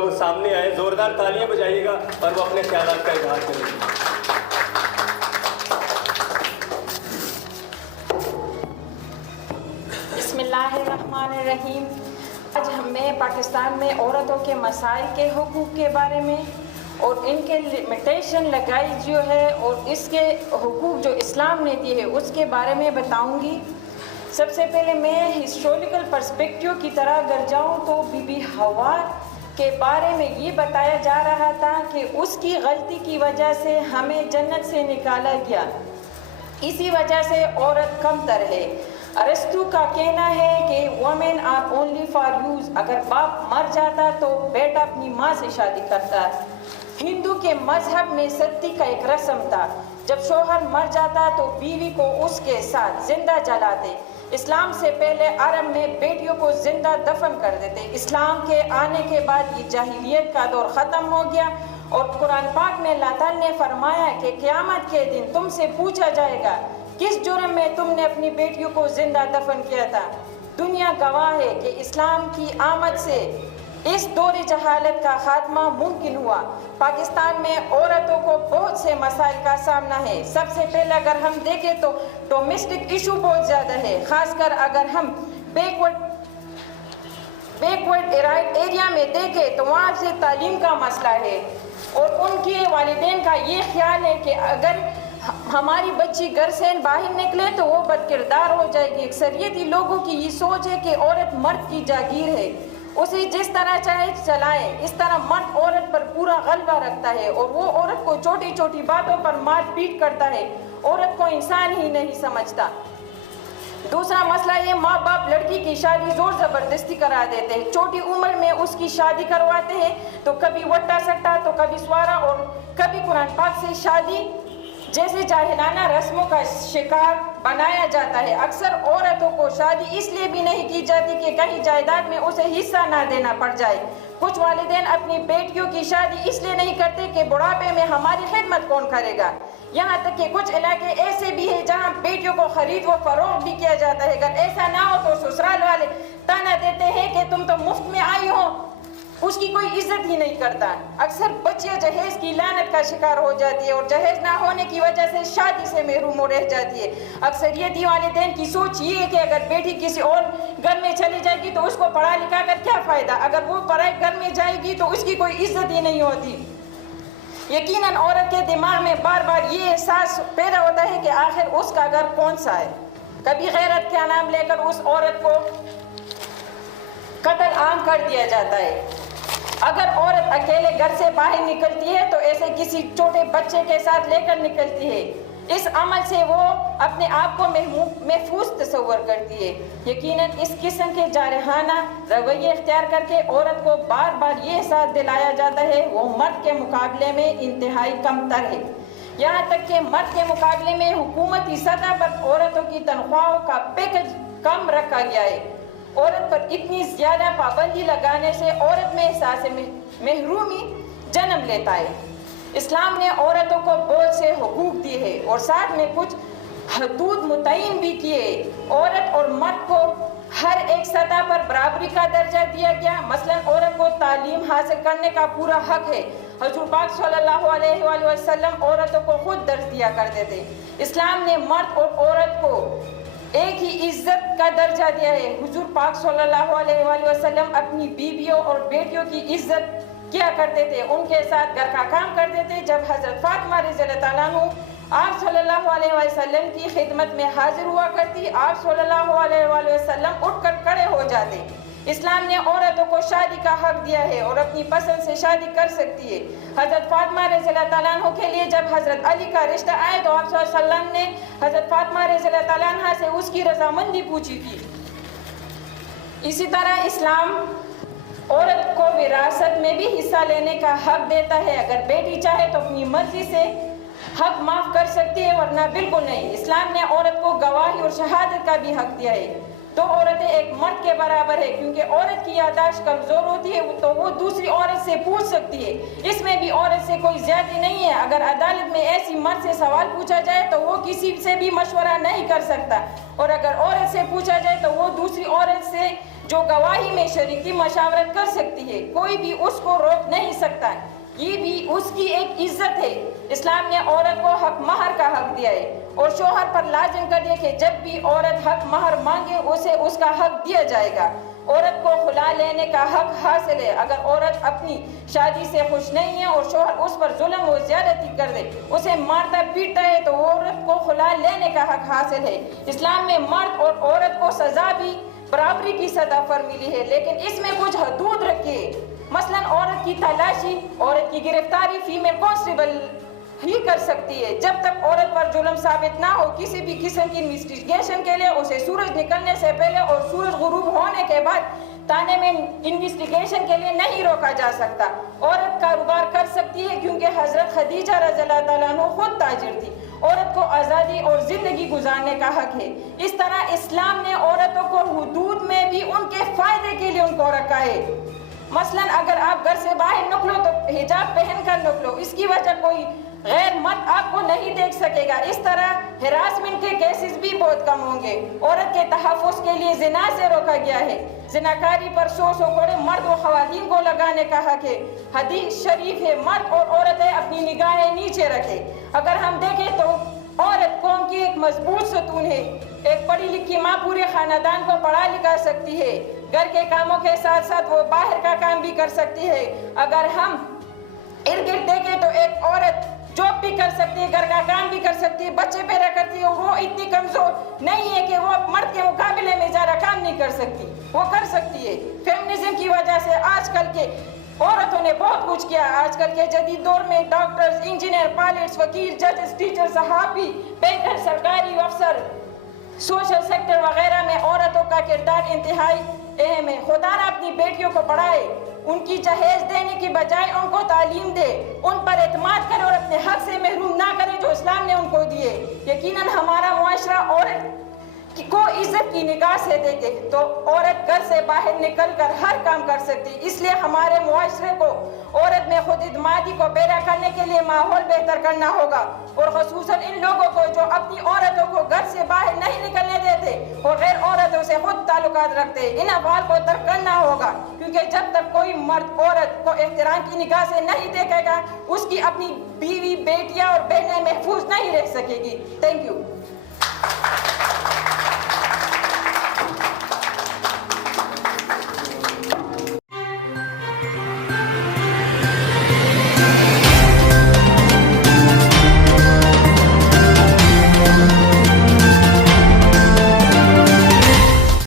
وہ سامنے آئے، زوردار تالیاں بجائیے گا اور وہ اپنے خیالات کا اظہار کریں گے۔ بسم اللہ الرحمن الرحیم۔ آج ہمیں پاکستان میں عورتوں کے مسائل کے حقوق کے بارے میں اور ان کے لمیٹیشن لگائی جو ہے اور اس کے حقوق جو اسلام نے دیے ہے اس کے بارے میں بتاؤں گی۔ سب سے پہلے میں ہسٹوریکل پرسپیکٹیو کی طرح اگر جاؤں تو بی بی حوا کے بارے میں یہ بتایا جا رہا تھا کہ اس کی غلطی کی وجہ سے ہمیں جنت سے نکالا گیا، اسی وجہ سے عورت کم تر ہے۔ ارسطو کا کہنا ہے کہ women are only for use, اگر باپ مر جاتا تو بیٹا اپنی ماں سے شادی کرتا ہے۔ ہندو کے مذہب میں ستی کا ایک رسم تھا، جب شوہر مر جاتا تو بیوی کو اس کے ساتھ زندہ جلاتے۔ اسلام سے پہلے عرب میں بیٹیوں کو زندہ دفن کر دیتے۔ اسلام کے آنے کے بعد یہ جاہلیت کا دور ختم ہو گیا اور قرآن پاک میں اللہ تعالیٰ نے فرمایا کہ قیامت کے دن تم سے پوچھا جائے گا کس جرم میں تم نے اپنی بیٹیوں کو زندہ دفن کیا تھا۔ دنیا گواہ ہے کہ اسلام کی آمد سے اس دور جہالت کا خاتمہ ممکن ہوا۔ پاکستان میں عورتوں کو بہت سے مسائل کا سامنا ہے۔ سب سے پہلے اگر ہم دیکھیں تو ڈومیسٹک ایشو بہت زیادہ ہے، خاص کر اگر ہم بیکورڈ ایریا میں دیکھیں تو وہاں سے تعلیم کا مسئلہ ہے اور ان کے والدین کا یہ خیال ہے کہ اگر ہماری بچی گھر سے باہر نکلے تو وہ بد کردار ہو جائے گی۔ اکثریتی لوگوں کی یہ سوچ ہے کہ عورت مرد کی جاگیر ہے، اسے جس طرح چاہے چلائے۔ اس طرح مرد عورت پر پورا غلبہ رکھتا ہے اور وہ عورت کو چھوٹی چھوٹی باتوں پر مار پیٹ کرتا ہے، عورت کو انسان ہی نہیں سمجھتا۔ دوسرا مسئلہ یہ ماں باپ لڑکی کی شادی زور زبردستی کرا دیتے ہیں، چھوٹی عمر میں اس کی شادی کرواتے ہیں تو کبھی وٹا سکتا تو کبھی سوارا اور کبھی قرآن پاک سے شادی جیسے جاہلانہ رسموں کا شکار بنایا جاتا ہے۔ اکثر عورتوں کو شادی اس لیے بھی نہیں کی جاتی کہ کہیں جائیداد میں اسے حصہ نہ دینا پڑ جائے۔ کچھ والدین اپنی بیٹیوں کی شادی اس لیے نہیں کرتے کہ بڑھاپے میں ہماری خدمت کون کرے گا۔ یہاں تک کہ کچھ علاقے ایسے بھی ہیں جہاں بیٹیوں کو خرید و فروخت بھی کیا جاتا ہے۔ اگر ایسا نہ ہو تو سسرال والے تانا دیتے ہیں کہ تم تو مفت میں آئی ہو، اس کی کوئی عزت ہی نہیں کرتا۔ اکثر بچیاں جہیز کی لعنت کا شکار ہو جاتی ہے اور جہیز نہ ہونے کی وجہ سے شادی سے محروم رہ جاتی ہے۔ اکثریتی والدین کی سوچ یہ ہے کہ اگر بیٹی کسی اور گھر میں چلی جائے گی تو اس کو پڑھا لکھا کر کیا فائدہ، اگر وہ پرائے گھر میں جائے گی تو اس کی کوئی عزت ہی نہیں ہوتی۔ یقیناً عورت کے دماغ میں بار بار یہ احساس پیدا ہوتا ہے کہ آخر اس کا گھر کون سا ہے۔ کبھی غیرت کا نام لے کر اس عورت کو قتل عام کر دیا جاتا ہے۔ اگر عورت اکیلے گھر سے باہر نکلتی ہے تو ایسے کسی چھوٹے بچے کے ساتھ لے کر نکلتی ہے۔ اس عمل سے وہ اپنے آپ کو محفوظ تصور کرتی ہے۔ یقیناً اس قسم کے جارحانہ رویے اختیار کر کے عورت کو بار بار یہ احساس دلایا جاتا ہے وہ مرد کے مقابلے میں انتہائی کم تر ہے۔ یہاں تک کہ مرد کے مقابلے میں حکومتی سطح پر عورتوں کی تنخواہوں کا پیکج کم رکھا گیا ہے۔ عورت پر اتنی زیادہ پابندی لگانے سے عورت میں احساس محرومی جنم لیتا ہے۔ اسلام نے عورتوں کو بہت سے حقوق دیے ہیں اور ساتھ میں کچھ حدود متعین بھی کیے۔ عورت اور مرد کو ہر ایک سطح پر برابری کا درجہ دیا گیا۔ مثلا عورت کو تعلیم حاصل کرنے کا پورا حق ہے۔ حضور پاک صلی اللہ علیہ وآلہ وسلم عورتوں کو خود درس دیا کرتے تھے۔ اسلام نے مرد اور عورت کو ایک ہی عزت کا درجہ دیا ہے۔ حضور پاک صلی اللہ علیہ وآلہ وسلم اپنی بیویوں اور بیٹیوں کی عزت کیا کرتے تھے، ان کے ساتھ گھر کا کام کرتے تھے۔ جب حضرت فاطمہ رضی اللہ تعالیٰ عنہ آپ صلی اللہ علیہ وسلم کی خدمت میں حاضر ہوا کرتی، آپ صلی اللہ علیہ وآلہ وسلم اٹھ کر کھڑے ہو جاتے۔ اسلام نے عورتوں کو شادی کا حق دیا ہے اور اپنی پسند سے شادی کر سکتی ہے۔ حضرت فاطمہ رضی اللہ تعالیٰ عنہ کے لیے جب حضرت علی کا رشتہ آئے تو آپ صلی اللہ علیہ وسلم نے حضرت فاطمہ رضی اللہ تعالیٰ عنہ سے اس کی رضامندی پوچھی تھی۔ اسی طرح اسلام عورت کو وراثت میں بھی حصہ لینے کا حق دیتا ہے۔ اگر بیٹی چاہے تو اپنی مرضی سے حق معاف کر سکتی ہے ورنہ بالکل نہیں۔ اسلام نے عورت کو گواہی اور شہادت کا بھی حق دیا ہے۔ دو عورتیں ایک مرد کے برابر ہے کیونکہ عورت کی یادداشت کمزور ہوتی ہے تو وہ دوسری عورت سے پوچھ سکتی ہے، اس میں بھی عورت سے کوئی زیادتی نہیں ہے۔ اگر عدالت میں ایسی مرد سے سوال پوچھا جائے تو وہ کسی سے بھی مشورہ نہیں کر سکتا، اور اگر عورت سے پوچھا جائے تو وہ دوسری عورت سے جو گواہی میں شریکی مشاورت کر سکتی ہے، کوئی بھی اس کو روک نہیں سکتا، یہ بھی اس کی ایک عزت ہے۔ اسلام نے عورت کو حق مہر کا حق دیا ہے اور شوہر پر لازم کر دیا کہ جب بھی عورت حق مہر مانگے اسے اس کا حق دیا جائے گا۔ عورت کو خلا لینے کا حق حاصل ہے۔ اگر عورت اپنی شادی سے خوش نہیں ہے اور شوہر اس پر ظلم و زیادتی کر دے، اسے مارتا پیٹتا ہے، تو عورت کو خلا لینے کا حق حاصل ہے۔ اسلام میں مرد اور عورت کو سزا بھی برابری کی سطح پر ملی ہے، لیکن اس میں کچھ حدود رکھیے۔ مثلاً عورت کی تلاشی، عورت کی گرفتاری فیمیل کانسٹیبل ہی کر سکتی ہے۔ جب تک عورت پر ظلم ثابت نہ ہو، کسی بھی قسم کی انویسٹیگیشن کے لیے اسے سورج نکلنے سے پہلے اور سورج غروب ہونے کے بعد تانے میں انویسٹیگیشن کے لیے نہیں روکا جا سکتا۔ عورت کاروبار کر سکتی ہے کیونکہ حضرت خدیجہ رضی اللہ تعالیٰ عنہ خود تاجر تھی۔ عورت کو آزادی اور زندگی گزارنے کا حق ہے۔ اس طرح اسلام نے عورتوں کو حدود میں بھی ان کے فائدے کے لیے ان کو رکھا ہے۔ مثلاً اگر آپ گھر سے باہر نکلو تو حجاب پہن کر نکلو، اس کی وجہ کوئی غیر مرد آپ کو نہیں دیکھ سکے گا۔ اس طرح ہراسمنٹ کے کیسز بھی بہت کم ہوں گے۔ عورت کے تحفظ کے لیے زنا سے روکا گیا ہے۔ زناکاری پر 100 کوڑے مرد و خواتین کو لگانے کا حق ہے۔ حدیث شریف ہے، مرد اور عورتیں اپنی نگاہیں نیچے رکھیں۔ اگر ہم دیکھیں تو عورت قوم کی ایک مضبوط ستون ہے۔ ایک پڑھی لکھی ماں پورے خاندان کو پڑھا لکھا سکتی ہے، گھر کے کاموں کے ساتھ ساتھ وہ باہر کا کام بھی کر سکتی ہے۔ اگر ہم ارد گرد دیکھیں تو ایک عورت جاب بھی کر سکتی ہے، گھر کا کام بھی کر سکتی ہے، بچے پیدا کرتی ہے، وہ اتنی کمزور نہیں ہے کہ وہ مرد کے مقابلے میں زیادہ کام نہیں کر سکتی، وہ کر سکتی ہے۔ فیمنزم کی وجہ سے آج کل کے عورتوں نے بہت کچھ کیا۔ آج کل کے جدید دور میں ڈاکٹرز، انجینئر، پائلٹس، وکیل، ججز، ٹیچر، صحافی، بینکر، سرکاری افسر، سوشل سیکٹر وغیرہ میں عورتوں کا کردار انتہائی اہم ہے۔ خدا نہ اپنی بیٹیوں کو پڑھائے، ان کی جہیز دینے کی بجائے ان کو تعلیم دے، ان پر اعتماد کرے اور اپنے حق سے محروم نہ کرے جو اسلام نے ان کو دیے۔ یقیناً ہمارا معاشرہ عورت کو عزت کی نگاہ سے دیکھے تو عورت گھر سے باہر نکل کر ہر کام کر سکتی، اس لیے ہمارے معاشرے کو عورت میں خود اعتمادی کو پیدا کرنے کے لیے ماحول بہتر کرنا ہوگا، اور خصوصاً ان لوگوں کو جو اپنی عورتوں کو گھر سے باہر نہیں نکلنے دیتے اور غیر عورتوں سے خود تعلقات رکھتے، ان افعال کو ترک کرنا ہوگا، کیونکہ جب تک کوئی مرد عورت کو احترام کی نگاہ سے نہیں دیکھے گا، اس کی اپنی بیوی، بیٹیاں اور بہنیں محفوظ نہیں رہ سکے گی۔ Thank you.